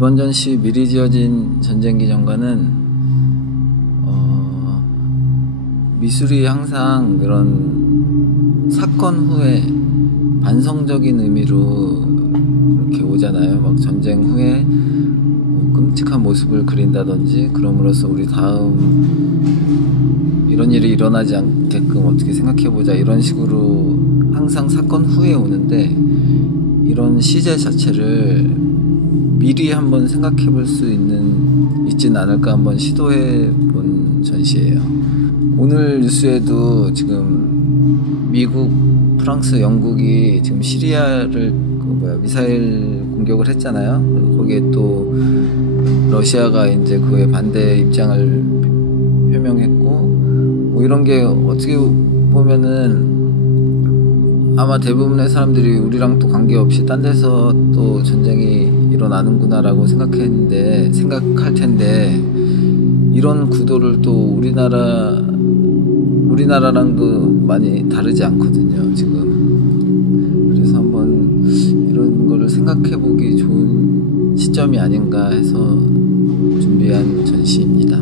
이번 전시 미리 지어진 전쟁기념관은 미술이 항상 그런 사건 후에 반성적인 의미로 이렇게 오잖아요. 막 전쟁 후에 끔찍한 모습을 그린다든지, 그럼으로써 우리 다음 이런 일이 일어나지 않게끔 어떻게 생각해보자, 이런 식으로 항상 사건 후에 오는데, 이런 시제 자체를 미리 한번 생각해볼 수 있진 않을까 한번 시도해본 전시예요. 오늘 뉴스에도 지금 미국, 프랑스, 영국이 지금 시리아를 미사일 공격을 했잖아요. 거기에 또 러시아가 이제 그에 반대 입장을 표명했고, 뭐 이런 게 어떻게 보면은 아마 대부분의 사람들이 우리랑 또 관계없이 딴 데서 또 전쟁이 일어나는구나 라고 생각할 텐데, 이런 구도를 또 우리나라랑도 많이 다르지 않거든요, 지금. 그래서 한번 이런 거를 생각해보기 좋은 시점이 아닌가 해서 준비한 전시입니다.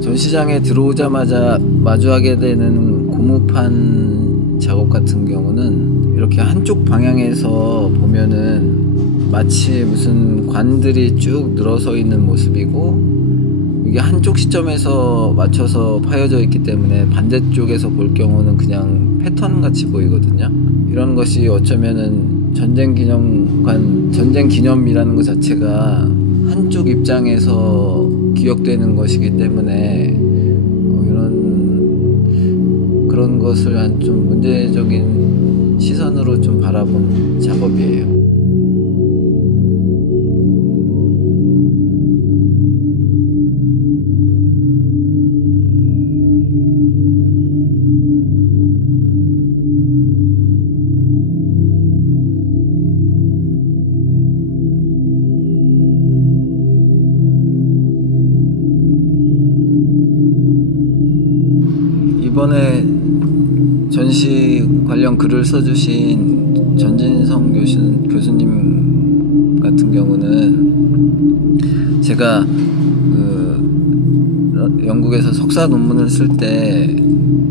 전시장에 들어오자마자 마주하게 되는 고무판 작업 같은 경우는 이렇게 한쪽 방향에서 보면은 마치 무슨 관들이 쭉 늘어서 있는 모습이고, 이게 한쪽 시점에서 맞춰서 파여져 있기 때문에 반대쪽에서 볼 경우는 그냥 패턴 같이 보이거든요. 이런 것이 어쩌면은 전쟁기념이라는 것 자체가 한쪽 입장에서 기억되는 것이기 때문에 그런 것을 좀 문제적인 시선으로 좀 바라본 작업이에요. 이번에 전시 관련 글을 써주신 전진성 교수님 같은 경우는 제가 영국에서 석사 논문을 쓸 때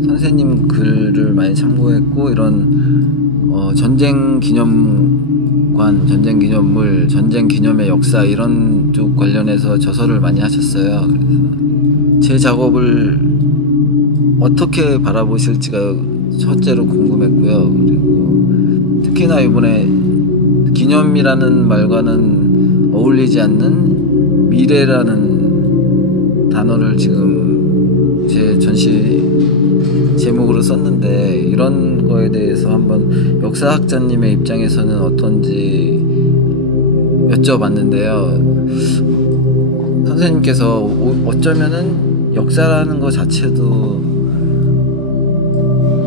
선생님 글을 많이 참고했고, 이런 전쟁기념관, 전쟁기념물, 전쟁기념의 역사 이런 쪽 관련해서 저서를 많이 하셨어요. 그래서 제 작업을 어떻게 바라보실지가 첫째로 궁금했고요. 그리고 특히나 이번에 기념이라는 말과는 어울리지 않는 미래라는 단어를 지금 제 전시 제목으로 썼는데, 이런 거에 대해서 한번 역사학자님의 입장에서는 어떤지 여쭤봤는데요. 선생님께서 어쩌면은 역사라는 것 자체도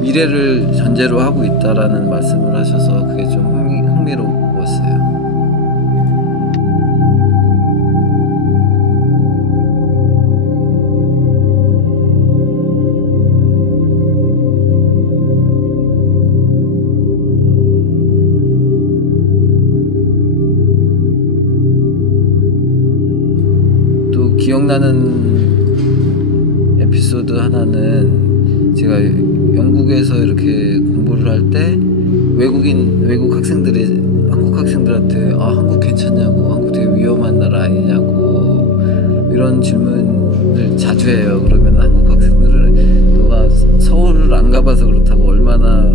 미래를 전제로 하고 있다라는 말씀을 하셔서 그게 좀 흥미로웠어요. 또 기억나는 에피소드 하나는, 제가 영국에서 이렇게 공부를 할 때 외국 학생들이 한국 학생들한테 한국 괜찮냐고, 한국 되게 위험한 나라 아니냐고 이런 질문을 자주 해요. 그러면 한국 학생들은 너가 서울을 안 가봐서 그렇다고, 얼마나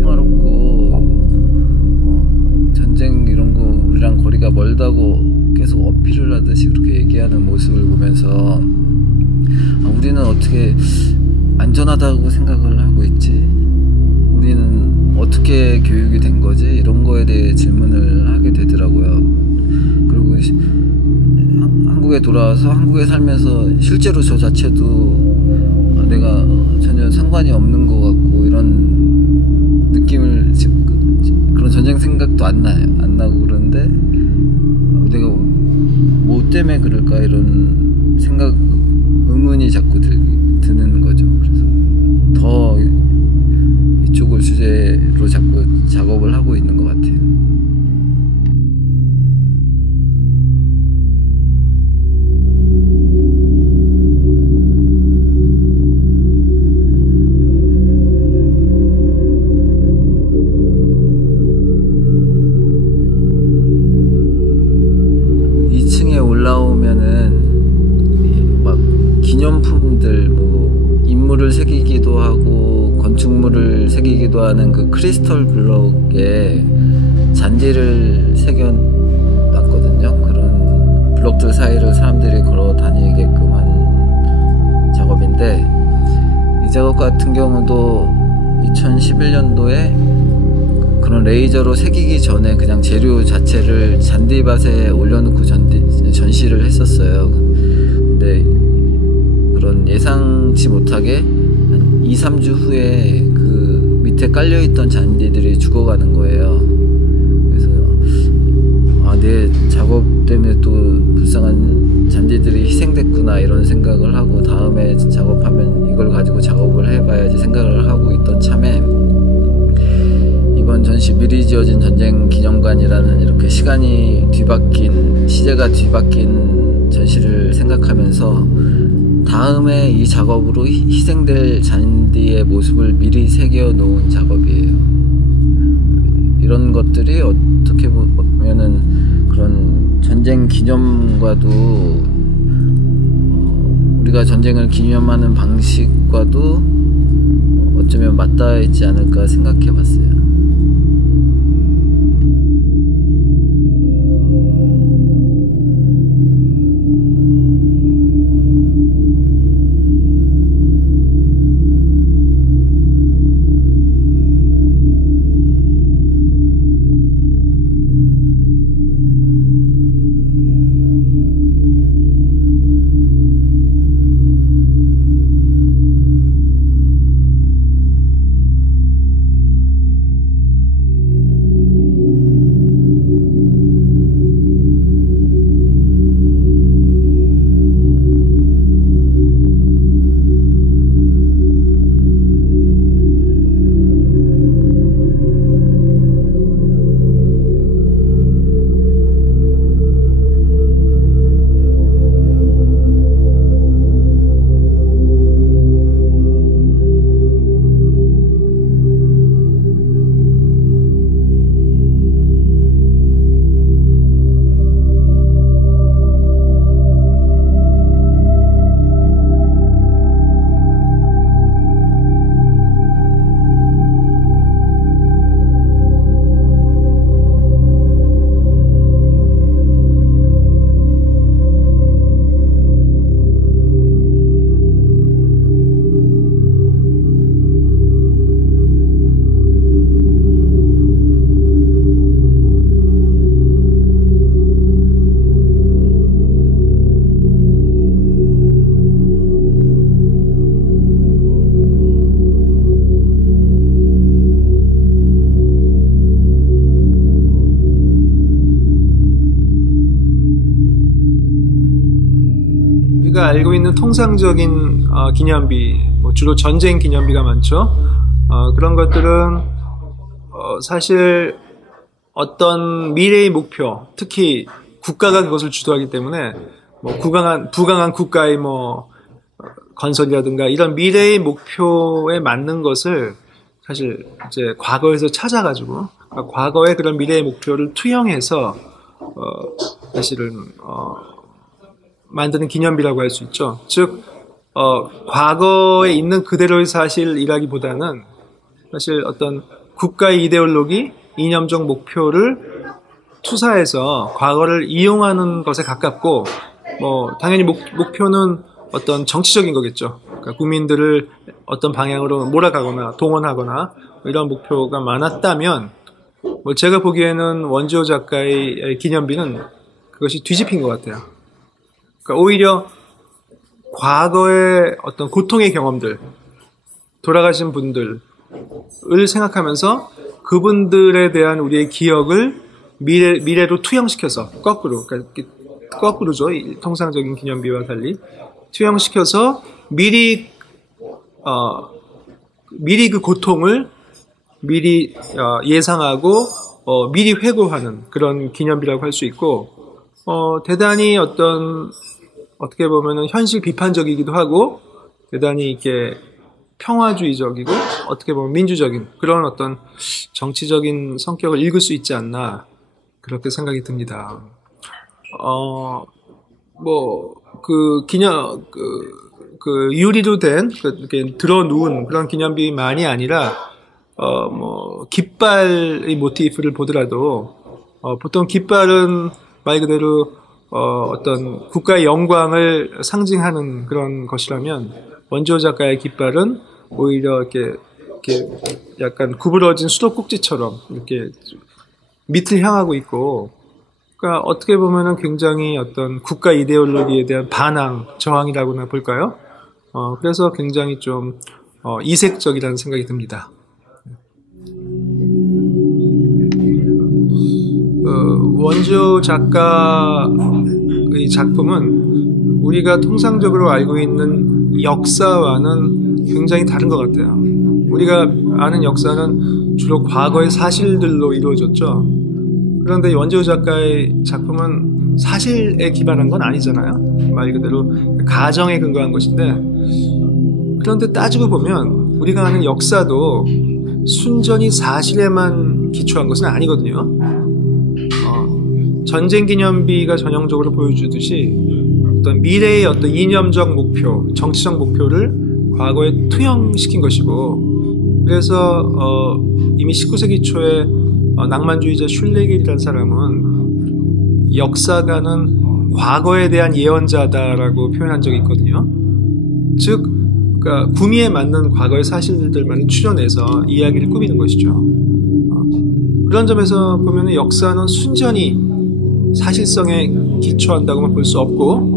평화롭고 전쟁 이런 거 우리랑 거리가 멀다고 계속 어필을 하듯이 그렇게 얘기하는 모습을 보면서 우리는 어떻게 안전하다고 생각을 하고 있지? 우리는 어떻게 교육이 된 거지? 이런 거에 대해 질문을 하게 되더라고요. 그리고 한국에 돌아와서 한국에 살면서 실제로 저 자체도 내가 전혀 상관이 없는 것 같고, 이런 전쟁 생각도 안 나고 그러는데 내가 뭐 때문에 그럴까 이런 생각, 의문이 자꾸 드는 거죠. 그래서 더 이쪽을 주제로 자꾸 작업을 하고 있는 것 같아요. 올라오면은 막 기념품들, 뭐 인물을 새기기도 하고 건축물을 새기기도 하는 그 크리스털 블럭에 잔디를 새겨놨거든요. 그런 블럭들 사이를 사람들이 걸어 다니게끔 한 작업인데, 이 작업 같은 경우도 2011년도에 그런 레이저로 새기기 전에 그냥 재료 자체를 잔디밭에 올려놓고 전시를 했었어요. 근데 그런 예상치 못하게 한 2-3주 후에 그 밑에 깔려있던 잔디들이 죽어가는 거예요. 그래서 내 작업 때문에 또 불쌍한 잔디들이 희생됐구나 이런 생각을 하고, 다음에 작업하면 이걸 가지고 작업을 해봐야지 생각을 하고 있던 참에 이번 전시 미리 지어진 전쟁 기념관이라는 이렇게 시제가 뒤바뀐 전시를 생각하면서 다음에 이 작업으로 희생될 잔디의 모습을 미리 새겨 놓은 작업이에요. 이런 것들이 어떻게 보면은 그런 전쟁 기념과도 우리가 전쟁을 기념하는 방식과도 어쩌면 맞닿아 있지 않을까 생각해 봤어요. 우리가 알고 있는 통상적인 기념비, 주로 전쟁 기념비가 많죠. 그런 것들은 사실 어떤 미래의 목표, 특히 국가가 그것을 주도하기 때문에 부강한 국가의 건설이라든가 이런 미래의 목표에 맞는 것을 사실 이제 과거에서 찾아가지고 과거의 그런 미래의 목표를 투영해서 사실은 만드는 기념비라고 할 수 있죠. 즉 과거에 있는 그대로의 사실이라기보다는 사실 어떤 국가의 이데올로기, 이념적 목표를 투사해서 과거를 이용하는 것에 가깝고, 당연히 목표는 어떤 정치적인 거겠죠. 그러니까 국민들을 어떤 방향으로 몰아가거나 동원하거나 이런 목표가 많았다면, 제가 보기에는 원지호 작가의 기념비는 그것이 뒤집힌 것 같아요. 그러니까 오히려 과거의 어떤 고통의 경험들, 돌아가신 분들을 생각하면서 그분들에 대한 우리의 기억을 미래로 투영시켜서 그러니까 거꾸로죠. 통상적인 기념비와 달리 투영시켜서 미리 그 고통을 미리 예상하고 미리 회고하는 그런 기념비라고 할 수 있고, 대단히 어떻게 보면은 현실 비판적이기도 하고, 대단히 이렇게 평화주의적이고, 어떻게 보면 민주적인 그런 어떤 정치적인 성격을 읽을 수 있지 않나, 그렇게 생각이 듭니다. 유리로 된, 이렇게 들어 누운 그런 기념비만이 아니라, 깃발의 모티프를 보더라도, 보통 깃발은 말 그대로, 어떤 국가의 영광을 상징하는 그런 것이라면, 원지호 작가의 깃발은 오히려 이렇게 약간 구부러진 수도꼭지처럼 이렇게 밑을 향하고 있고, 그러니까 어떻게 보면은 굉장히 어떤 국가 이데올로기에 대한 반항, 저항이라고나 볼까요? 그래서 굉장히 좀 이색적이라는 생각이 듭니다. 원지호 작가의 작품은 우리가 통상적으로 알고 있는 역사와는 굉장히 다른 것 같아요. 우리가 아는 역사는 주로 과거의 사실들로 이루어졌죠. 그런데 원지호 작가의 작품은 사실에 기반한 건 아니잖아요. 말 그대로 가정에 근거한 것인데, 그런데 따지고 보면 우리가 아는 역사도 순전히 사실에만 기초한 것은 아니거든요. 전쟁 기념비가 전형적으로 보여주듯이 어떤 미래의 어떤 이념적 목표, 정치적 목표를 과거에 투영시킨 것이고, 그래서 이미 19세기 초에 낭만주의자 슐레겔이라는 사람은 역사가는 과거에 대한 예언자다라고 표현한 적이 있거든요. 즉, 그러니까 구미에 맞는 과거의 사실들만 추려내서 이야기를 꾸미는 것이죠. 그런 점에서 보면 역사는 순전히 사실성에 기초한다고만 볼 수 없고,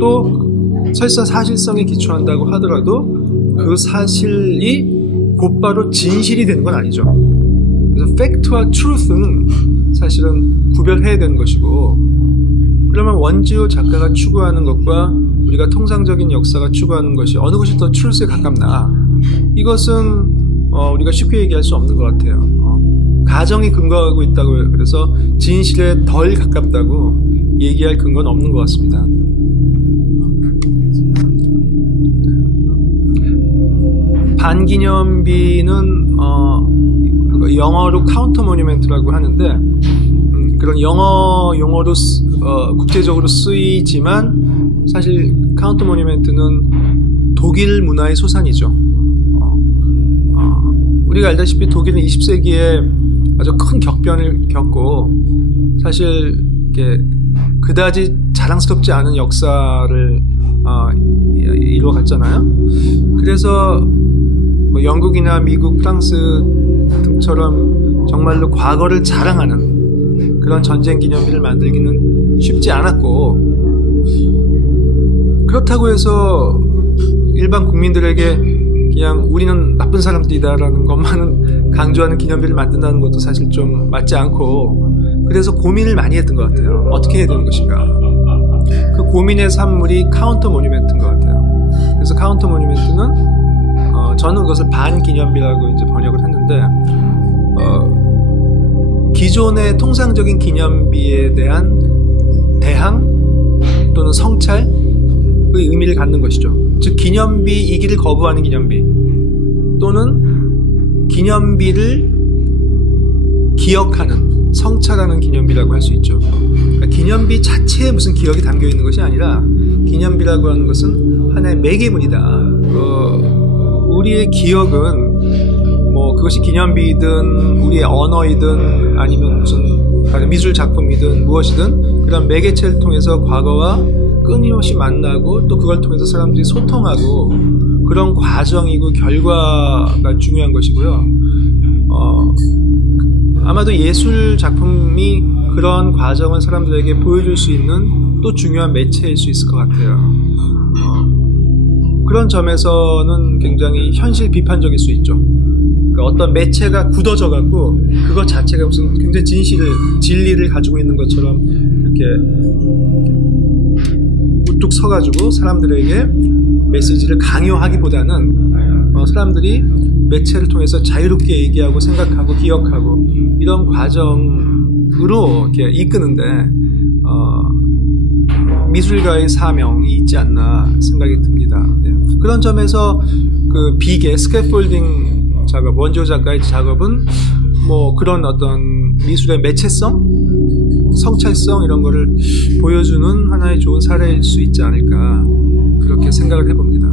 또 설사 사실성에 기초한다고 하더라도 그 사실이 곧바로 진실이 되는 건 아니죠. 그래서 팩트와 트루스는 사실은 구별해야 되는 것이고, 그러면 원지호 작가가 추구하는 것과 우리가 통상적인 역사가 추구하는 것이 어느 것이 더 트루스에 가깝나, 이것은 우리가 쉽게 얘기할 수 없는 것 같아요. 가정이 근거하고 있다고 그래서 진실에 덜 가깝다고 얘기할 근거는 없는 것 같습니다. 반기념비는 영어로 카운터 모뉴멘트라고 하는데, 그런 영어 용어로 국제적으로 쓰이지만 사실 카운터 모뉴멘트는 독일 문화의 소산이죠. 우리가 알다시피 독일은 20세기에 아주 큰 격변을 겪고 사실 이렇게 그다지 자랑스럽지 않은 역사를 이루어갔잖아요. 그래서 뭐 영국이나 미국, 프랑스 등처럼 정말로 과거를 자랑하는 그런 전쟁 기념비를 만들기는 쉽지 않았고, 그렇다고 해서 일반 국민들에게 그냥 우리는 나쁜 사람들이다라는 것만은 강조하는 기념비를 만든다는 것도 사실 좀 맞지 않고, 그래서 고민을 많이 했던 것 같아요. 어떻게 해야 되는 것인가. 그 고민의 산물이 카운터 모뉴멘트인 것 같아요. 그래서 카운터 모뉴멘트는 저는 그것을 반기념비라고 이제 번역을 했는데, 기존의 통상적인 기념비에 대한 대항 또는 성찰의 의미를 갖는 것이죠. 즉 기념비이기를 거부하는 기념비, 또는 기념비를 기억하는, 성찰하는 기념비라고 할 수 있죠. 그러니까 기념비 자체에 무슨 기억이 담겨 있는 것이 아니라 기념비라고 하는 것은 하나의 매개문이다. 우리의 기억은 뭐 그것이 기념비든 우리의 언어이든 아니면 무슨 다른 미술 작품이든 무엇이든 그런 매개체를 통해서 과거와 끊임없이 만나고 또 그걸 통해서 사람들이 소통하고 그런 과정이고 결과가 중요한 것이고요. 아마도 예술 작품이 그런 과정을 사람들에게 보여줄 수 있는 또 중요한 매체일 수 있을 것 같아요. 그런 점에서는 굉장히 현실 비판적일 수 있죠. 그러니까 어떤 매체가 굳어져 갖고 그것 자체가 무슨 굉장히 진리를 가지고 있는 것처럼 이렇게 우뚝 서가지고 사람들에게 메시지를 강요하기보다는 사람들이 매체를 통해서 자유롭게 얘기하고 생각하고 기억하고 이런 과정으로 이렇게 이끄는데 미술가의 사명이 있지 않나 생각이 듭니다. 네. 그런 점에서 그 비계 스캐폴딩 작업, 원조 작가의 작업은 뭐 그런 어떤 미술의 매체성, 성찰성 이런 거를 보여주는 하나의 좋은 사례일 수 있지 않을까 그렇게 생각을 해봅니다.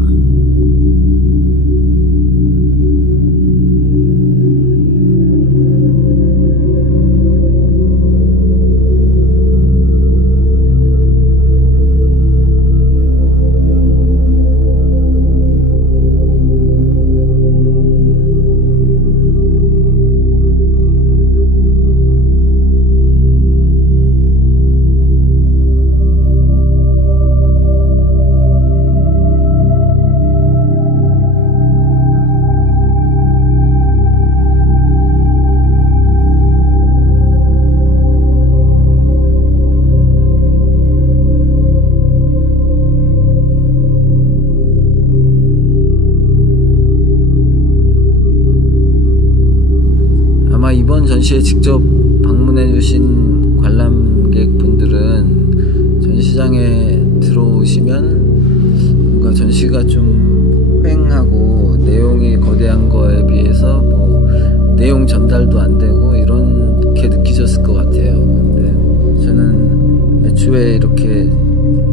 이번 전시에 직접 방문해 주신 관람객분들은 전시장에 들어오시면 뭔가 전시가 좀 휑하고 내용이 거대한 거에 비해서 뭐 내용 전달도 안 되고 이렇게 느끼셨을 것 같아요. 근데 저는 애초에 이렇게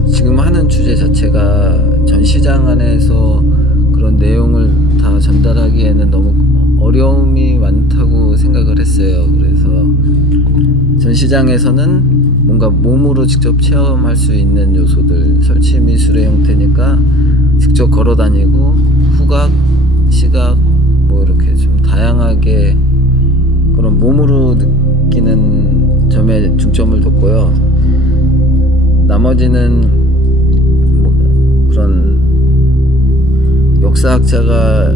지금 하는 주제 자체가 전시장 안에서 그런 내용을 다 전달하기에는 너무 어려움이 많다고 생각을 했어요. 그래서 전시장에서는 뭔가 몸으로 직접 체험할 수 있는 요소들, 설치 미술의 형태니까 직접 걸어 다니고 후각, 시각 뭐 이렇게 좀 다양하게 그런 몸으로 느끼는 점에 중점을 뒀고요. 나머지는 뭐 그런 역사학자가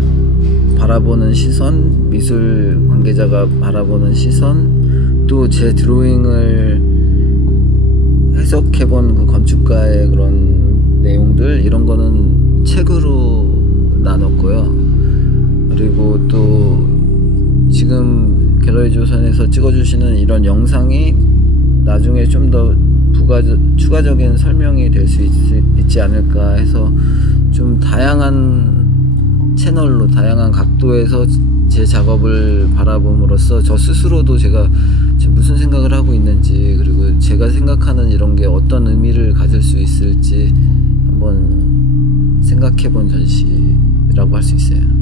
바라보는 시선, 미술 관계자가 바라보는 시선, 또 제 드로잉을 해석해본 그 건축가의 그런 내용들 이런 거는 책으로 나눴고요. 그리고 또 지금 갤러리 조선에서 찍어주시는 이런 영상이 나중에 좀 더 추가적인 설명이 될 수 있지 않을까 해서 좀 다양한 채널로 다양한 각도에서 제 작업을 바라봄으로써 저 스스로도 제가 지금 무슨 생각을 하고 있는지 그리고 제가 생각하는 이런 게 어떤 의미를 가질 수 있을지 한번 생각해 본 전시라고 할 수 있어요.